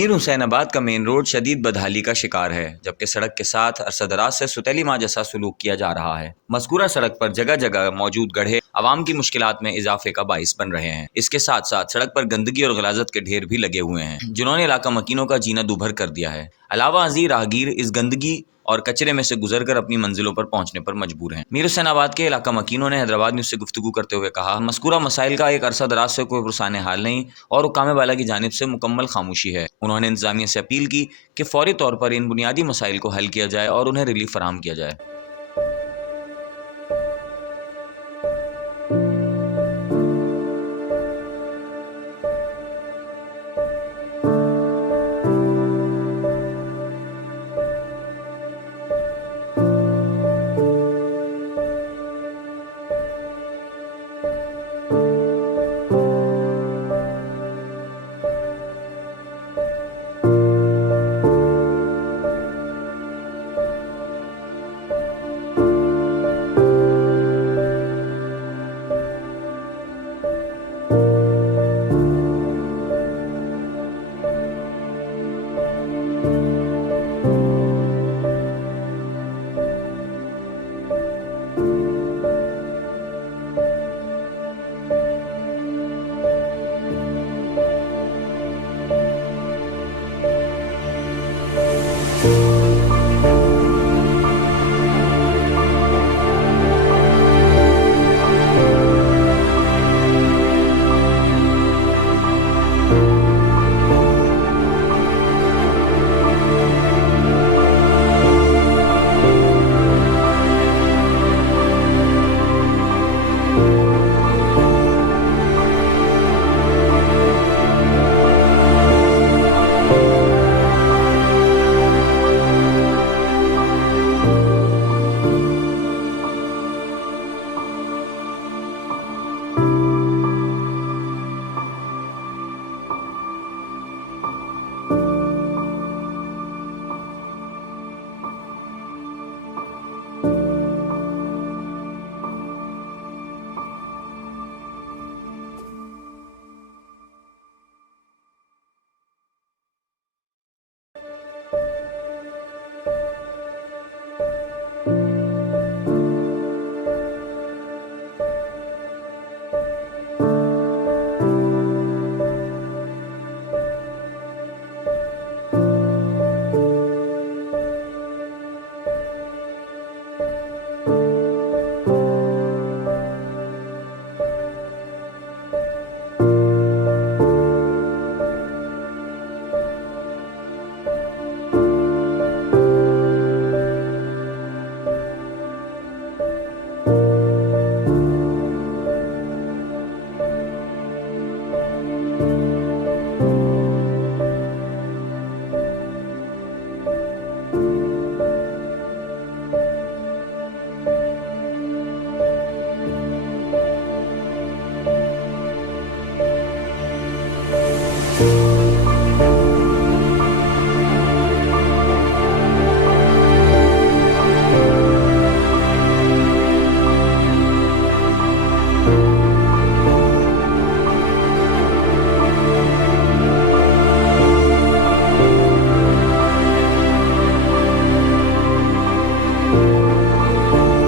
मीर हुसैनाबाद का main road शदीद बदहाली का शिकार है, जबकि सड़क के साथ अरसदराज से सुतैली माँ जैसा सलूक किया जा रहा है। मज़कूरा सड़क पर जगह जगह मौजूद गड्ढे आवाम की मुश्किलात में इजाफे का बाइस बन रहे हैं। इसके साथ साथ सड़क पर गंदगी और गलाजत के ढेर भी लगे हुए हैं, जिन्होंने इलाका मकीनों का जीना दूभर कर दिया है। अलावा अज़ीर राहगीर इस गंदगी और कचरे में से गुजरकर अपनी मंजिलों पर पहुंचने पर मजबूर हैं। मीर हुसैनाबाद के इलाका मकीनों ने हैदराबाद न्यूज़ से गुफ्तगू करते हुए कहा, मज़कूरा मसाइल का एक अरसा दराज से कोई पुरसाने हाल नहीं और हुक्काम बाला की जानिब से मुकम्मल खामोशी है। उन्होंने इंतजामिया से अपील की कि फौरी तौर पर इन बुनियादी मसाइल को हल किया जाए और उन्हें रिलीफ फराहम किया जाए।